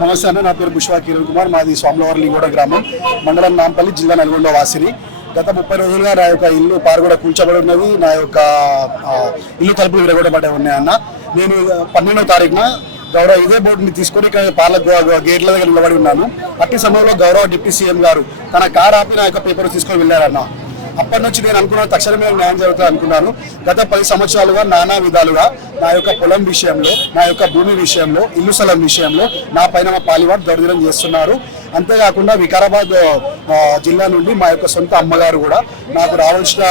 నమస్తే అన్న నా పేరు బుష్వా కిరణ్ కుమార్. మాది స్వామివారి లింగోడ గ్రామం. మండలం నాంపల్లి జిల్లా నల్గొండ వాసిని. గత ముప్పై రోజులుగా నా యొక్క ఇల్లు పారుగూడ కూల్చబడి ఉన్నది. నా యొక్క ఇల్లు తలుపులు విరగొట్టబడి ఉన్నాయి అన్న. నేను పన్నెండవ తారీఖున గౌరవ ఇదే బోర్డుని తీసుకొని ఇక్కడ పార్ల గేట్ల దగ్గర నిలబడి ఉన్నాను. అట్టి సమయంలో గౌరవ డిప్యూటీ సీఎం గారు తన కార్ ఆపి నా యొక్క పేపర్ తీసుకొని వెళ్ళారన్న. అప్పటి నుంచి నేను అనుకున్నాను తక్షణమే న్యాయం జరుగుతుంది అనుకున్నాను. గత పది సంవత్సరాలుగా నానా విధాలుగా నా యొక్క పొలం విషయంలో నా యొక్క భూమి విషయంలో ఇల్లు స్థలం విషయంలో నా పైన మా పాలివాడు దౌర్జన్యం చేస్తున్నారు. అంతేకాకుండా వికారాబాద్ జిల్లా నుండి మా యొక్క సొంత అమ్మగారు కూడా నాకు రావాల్సిన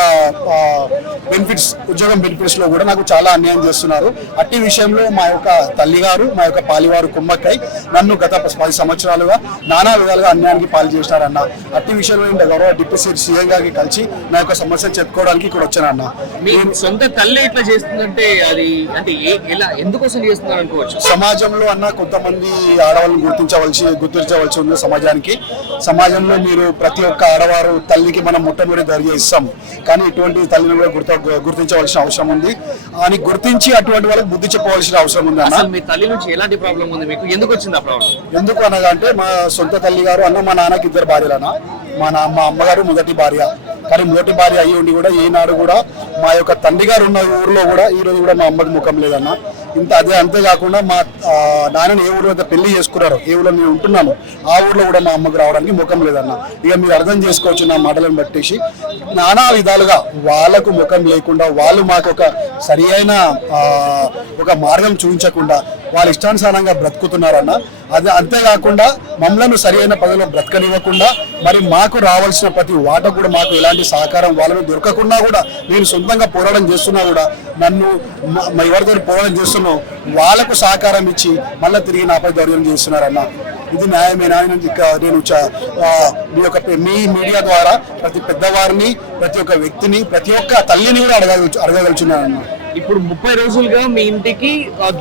బెనిఫిట్స్ ఉద్యోగం బెనిఫిట్స్లో కూడా నాకు చాలా అన్యాయం చేస్తున్నారు. అట్టి విషయంలో మా యొక్క తల్లిగారు మా యొక్క పాలివారు కుమ్మక్కై నన్ను గత పది సంవత్సరాలుగా నానా విధాలుగా అన్యాయానికి పాలు చేసినారన్న అట్టి విషయంలో నేను గౌరవ డిప్యూటీ సీఎం గారికి కలిసి నా యొక్క సమస్యను చెప్పుకోవడానికి ఇక్కడ వచ్చానన్న. మీ సొంత తల్లి ఇట్లా చేస్తుందంటే అది అంటే ఎలా ఎందుకోసం చేస్తున్నారు అనుకోవచ్చు? సమాజంలో అన్న కొంతమంది ఆడవాళ్ళని గుర్తించవలసి గుర్తించవలసి ఉంది సమాజానికి. సమాజంలో మీరు ప్రతి ఒక్క ఆడవారు తల్లికి మనం మొట్టమొదటి దర్జా ఇస్తాము. కానీ ఇటువంటి తల్లిని కూడా గుర్త గుర్తించవలసిన అవసరం ఉంది. అని గుర్తించి అటువంటి వాళ్ళకి బుద్ధి చెప్పవలసిన అవసరం ఉంది అన్న. మీ తల్లి నుంచి ఎలాంటి ప్రాబ్లం ఉంది మీకు? ఎందుకు వచ్చింది ఆ ప్రాబ్లం? ఎందుకు అనగా అంటే మా సొంత తల్లి గారు అన్న మా నాన్నకి ఇద్దరు భార్యలనా మా నా మా అమ్మగారు మొదటి భార్య. కానీ మొదటి భార్య అయ్యి ఉండి కూడా ఈనాడు కూడా మా యొక్క తండ్రి గారు ఉన్న ఊర్లో కూడా ఈ రోజు కూడా మా అమ్మకి ముఖం లేదన్న. ఇంత అదే అంతేకాకుండా మా నాన్నని ఏ ఊరిలో అయితే పెళ్ళి చేసుకున్నారో ఏ ఊళ్ళో నేను ఉంటున్నాను ఆ ఊళ్ళో కూడా మా అమ్మకు రావడానికి ముఖం లేదన్న. ఇక మీరు అర్థం చేసుకోవచ్చు నా మాటలను బట్టేసి. నానా విధాలుగా వాళ్ళకు ముఖం లేకుండా వాళ్ళు మాకు ఒక సరి అయిన ఒక మార్గం చూపించకుండా వాళ్ళ ఇష్టానుసారంగా బ్రతుకుతున్నారన్న. అది అంతేకాకుండా మమ్మల్ని సరి అయిన పదవిలో బ్రతకనివ్వకుండా మరి మాకు రావాల్సిన ప్రతి వాట కూడా మాకు ఎలాంటి సహకారం వాళ్ళని దొరకకుండా కూడా నేను సొంతంగా పోరాటం చేస్తున్నా కూడా నన్ను ఎవరితో పోరాటం చేస్తున్నావు వాళ్ళకు సహకారం ఇచ్చి మళ్ళీ తిరిగి నాపై దౌర్యం చేస్తున్నారన్న. ఇది న్యాయమేనా అని నేను మీ యొక్క మీ మీడియా ద్వారా ప్రతి పెద్దవారిని ప్రతి ఒక్క వ్యక్తిని ప్రతి ఒక్క తల్లిని కూడా అడగ అడగగలుచున్నాను ఇప్పుడు ముప్పై రోజులుగా మీ ఇంటికి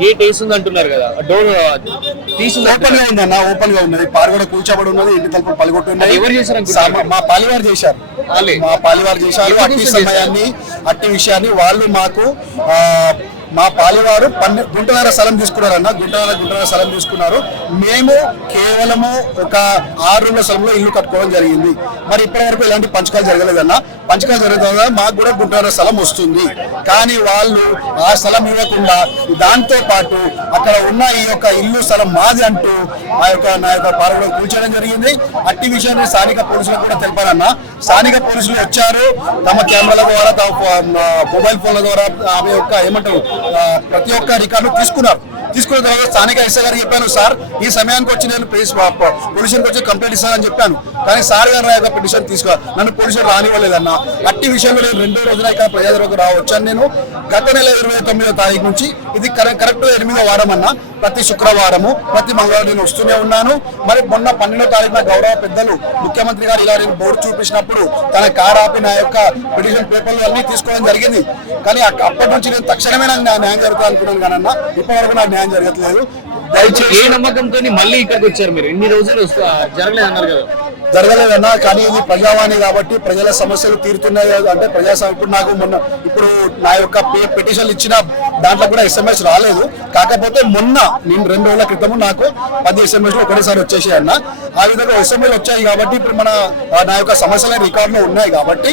గేట్ వేస్తుంది అంటున్నారు కదా డోర్ తీసుంది ఓపెన్గా ఉందన్న ఓపెన్గా ఉన్నది. పారుగడ కూర్చోబడి ఉన్నది ఇంటి తలుపు పలిగొట్టి ఉన్నది ఎవరు చేశారు మా పాలివారు చేశారు? మా పాలివారు చేశారు అట్టి? సమయాన్ని అట్టి విషయాన్ని వాళ్ళు మాకు మా పాలివారు పన్నె గుంటన్నర స్థలం తీసుకున్నారన్న. గుంటన్నర గుంటన్నర స్థలం తీసుకున్నారు. మేము కేవలము ఒక ఆరు రోజుల స్థలంలో ఇల్లు కట్టుకోవడం జరిగింది. మరి ఇప్పటి వరకు ఎలాంటి పంచకాలు జరగలేదన్న. పంచకాలు జరుగుతుందా మాకు కూడా గుంటన్నర స్థలం వస్తుంది. కానీ వాళ్ళు ఆ స్థలం ఇవ్వకుండా దాంతో పాటు అక్కడ ఉన్న ఈ యొక్క ఇల్లు స్థలం మాది అంటూ ఆ యొక్క నా యొక్క పాలనలో కూర్చోవడం జరిగింది. అట్టి విషయాన్ని స్థానిక పోలీసులకు కూడా తెలిపారన్న. స్థానిక పోలీసులు వచ్చారు. తమ కెమెరాల ద్వారా తమ మొబైల్ ఫోన్ల ద్వారా ఆమె యొక్క ఏమంటారు ప్రతి ఒక్క రికార్డు తీసుకున్నారు. తీసుకున్న తర్వాత స్థానిక ఎస్ఐ గారు చెప్పాను సార్ ఈ సమయానికి వచ్చి నేను పోలీసులకు వచ్చి కంప్లైంట్ ఇస్తానని చెప్పాను. కానీ సార్ గారు యొక్క పిటిషన్ తీసుకో నన్ను పోలీసులు రానివ్వలేదన్న. అట్టి విషయంలో నేను రెండో రోజున ఇక్కడ ప్రజాదరకు రావచ్చాను నేను గత నెల ఇరవై తొమ్మిదో తారీఖు నుంచి ఇది కరెక్ట్ ఎనిమిదో వారం అన్న ప్రతి శుక్రవారము ప్రతి మంగళవారం నేను వస్తూనే ఉన్నాను. మరి మొన్న పన్నెండో తారీఖున గౌరవ పెద్దలు ముఖ్యమంత్రి గారు ఇలా నేను బోర్డు చూపించినప్పుడు తన కార్ ఆపి నా యొక్క పిటిషన్ పేపర్లు అన్ని తీసుకోవడం జరిగింది. కానీ అక్క- అప్పటి నుంచి నేను తక్షణమే నాకు న్యాయం జరుగుతుంది అనుకున్నాను కానీ అన్న ఇప్పటివరకు నాకు న్యాయం జరగట్లేదు. దయచేసి ఏ నమ్మకంతో మళ్ళీ ఇక్కడికి వచ్చారు మీరు? ఇన్ని రోజులు జరగలేదు అన్నారు కదా. జరగలేదన్నా కానీ ఇది ప్రజావాణి కాబట్టి ప్రజల సమస్యలు తీరుతున్నాయి. అంటే ప్రజా ఇప్పుడు నాకు మొన్న ఇప్పుడు నా యొక్క పే- పిటిషన్లు ఇచ్చిన దాంట్లో కూడా ఎస్ఎంఎస్ రాలేదు. కాకపోతే మొన్న నేను రెండు రోజుల క్రితము నాకు పది ఎస్ఎంఎస్లు ఒకటేసారి వచ్చేసాయి అన్న. ఆ విధంగా ఎస్ఎంఎస్ వచ్చాయి కాబట్టి ఇప్పుడు మన నా యొక్క సమస్యల రికార్డులో ఉన్నాయి కాబట్టి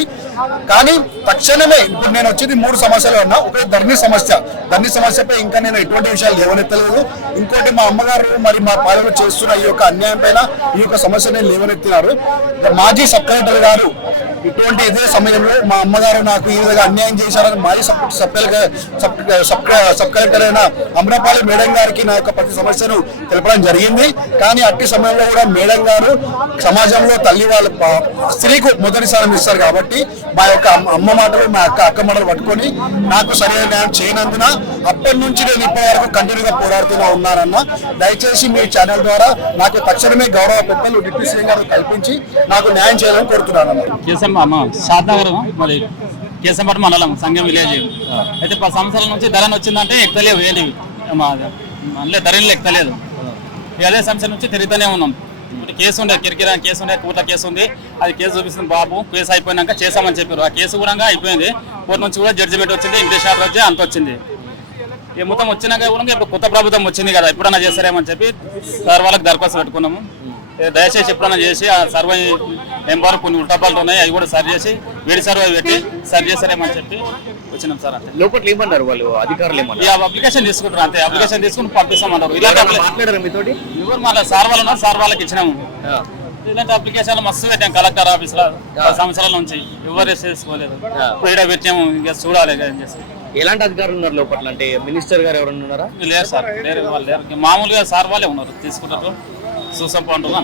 కానీ తక్షణమే ఇప్పుడు నేను వచ్చేది మూడు సమస్యలు అన్నా. ఒకటి ధర్ని సమస్య. ధర్ని సమస్యపై ఇంకా నేను ఎటువంటి విషయాలు లేవనెత్తలేదు. ఇంకోటి మా అమ్మగారు మరి మా పాలన చేస్తున్న ఈ యొక్క అన్యాయం పైన ఈ యొక్క సమస్యని లేవనెత్తినారు. మాజీ సబ్ కలెక్టర్ గారు ఇటువంటి ఇదే సమయంలో మా అమ్మగారు నాకు ఈ విధంగా అన్యాయం చేశారని మాజీ sub sub collector sub sub collector అయిన అమరపాలి మేడం గారికి నా యొక్క ప్రతి సమస్యను తెలపడం జరిగింది. కానీ అట్టి సమయంలో కూడా మేడం గారు సమాజంలో తల్లి వాళ్ళ స్త్రీకు మొదటి ఇస్తారు కాబట్టి మా యొక్క అమ్మ అమ్మ మాటలు మా అక్క అక్క మాటలు పట్టుకొని నాకు సరైన న్యాయం చేయనందున అప్పటి నుంచి నేను ఇప్పటి వరకు కంటిన్యూగా పోరాడుతూనే ఉన్నానన్న. దయచేసి మీ ఛానల్ ద్వారా నాకు తక్షణమే గౌరవ పెద్దలు డిప్యూటీ సీఎం గారు కల్పించి నాకు న్యాయం చేయాలని కోరుతున్నాను కేశం మండలం సంఘం విలేజ్. అయితే పది సంవత్సరాల నుంచి ధరని వచ్చిందంటే ఎక్కలేవు ఏంటి మా ధరలు ఎక్కలేదు. ఇక అదే సంవత్సరం నుంచి తిరుగుతూనే ఉన్నాం. ఇప్పుడు కేసు ఉండే కిరికిరా కేసు ఉండే కోర్టులో కేసు ఉంది. అది కేసు చూపిస్తుంది బాబు. కేసు అయిపోయినాక చేసామని చెప్పారు. ఆ కేసు కూడా అయిపోయింది. కోర్టు నుంచి కూడా జడ్జిమెంట్ వచ్చింది. ఇంగ్లీష్ ఆర్డర్ వచ్చి అంత వచ్చింది. ఈ మొత్తం వచ్చినాక కూడా ఇప్పుడు కొత్త ప్రభుత్వం వచ్చింది కదా. ఎప్పుడన్నా చేస్తారేమని చెప్పి సార్ వాళ్ళకి దరఖాస్తు పెట్టుకున్నాము. దయచేసి ఎప్పుడన్నా చేసి ఆ సర్వే ఎంబారు కొన్ని ఉల్టాపాలు ఉన్నాయి అవి కూడా సరి చేసి వేడి సర్వే పెట్టి సరి చేస్తారేమని చెప్పి వచ్చినాం సార్ అంతే. లోపల ఏమన్నారు వాళ్ళు? అధికారులు ఏమన్నారు? అప్లికేషన్ తీసుకుంటారు అంతే. అప్లికేషన్ తీసుకుని పంపిస్తామన్నారు ఇలాంటి మాట్లాడారు మీతోటి? ఎవరు మళ్ళీ సార్ వాళ్ళు ఉన్నారు సార్ వాళ్ళకి ఇచ్చినాము. ఇలాంటి అప్లికేషన్లు మస్తు పెట్టాం కలెక్టర్ ఆఫీస్లో సంవత్సరాల నుంచి. ఎవరు చేసుకోలేదు. ఇప్పుడు ఇక్కడ పెట్టాము ఇంకా చూడాలి ఇక ఏం చేసి ఎలాంటి అధికారులు ఉన్నారు లోపల? అంటే మినిస్టర్ గారు ఎవరైనా ఉన్నారా? లేరు సార్ లేరు వాళ్ళు లేరు. మామూలుగా సార్ వాళ్ళే ఉన్నారు తీసుకుంటారు చూసాం పండుగ